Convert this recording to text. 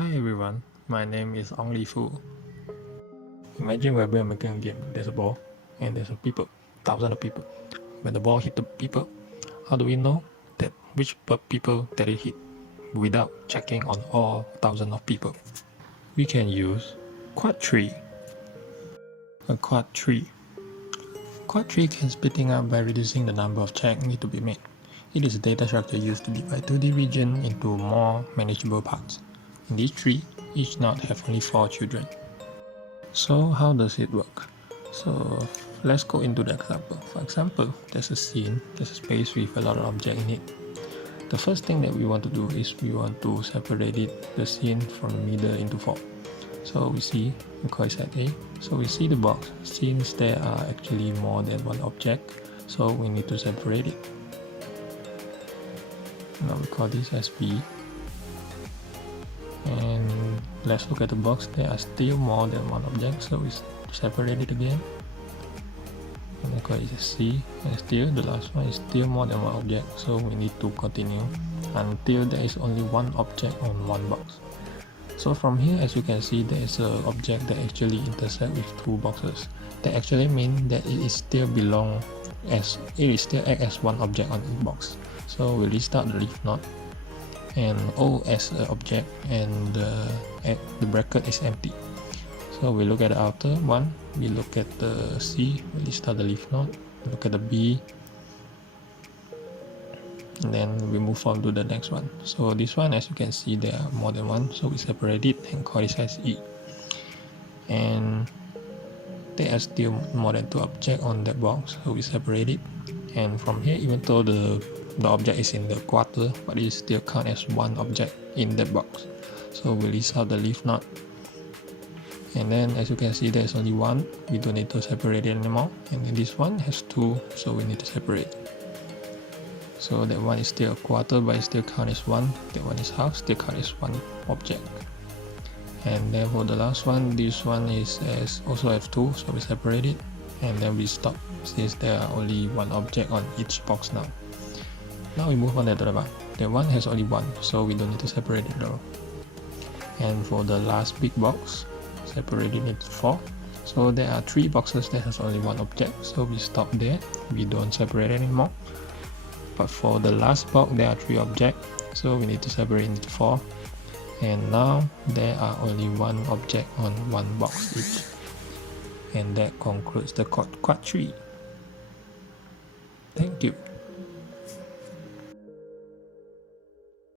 Hi everyone, my name is Ong Le Foo. Imagine we're making a game. There's a ball and there's a people, thousands of people. When the ball hit the people, how do we know that which people that it hit without checking on all thousands of people? We can use Quadtree. A Quadtree. Quadtree can splitting up by reducing the number of checks need to be made. It is a data structure used to divide 2D region into more manageable parts. In this tree, each node have only 4 children. So how does it work? So let's go into the example. For example, there's a scene, there's a space with a lot of objects in it. The first thing that we want to do is we want to separate the scene from the middle into 4. So we see, we call it set A. So we see the box. Since there are actually more than one object, so we need to separate it. Now we call this as B. And let's look at the box. There are still more than one object, so we separate it again. And we call it as C. And still the last one is still more than one object, so we need to continue until there is only one object on one box. So from here, as you can see, there is an object that actually intersect with two boxes. That actually means that it is still act as one object on each box. So we restart the leaf node and O as an object, and the bracket is empty. So we look at the outer one, we look at the C, we restart the leaf node, look at the B, and then we move on to the next one. So this one, as you can see, there are more than one, so we separate it and call it as E. And there are still more than two objects on that box, so we separate it. And from here, even though the object is in the quarter, but it still count as one object in that box. So we restart the leaf node. And then as you can see, there's only one, we don't need to separate it anymore. And then this one has two, so we need to separate. So that one is still a quarter, but it still count as one. That one is half, still count as one object. And then for the last one, this one is also have two, so we separate it. And then we stop, since there are only one object on each box now. Now we move on to the other one. The one has only one, so we don't need to separate it at all. And for the last big box, separate it into 4. So there are 3 boxes that has only one object, so we stop there. We don't separate anymore. But for the last box, there are 3 objects, so we need to separate into 4. And now there are only one object on one box each. And that concludes the Quadtree. Thank you.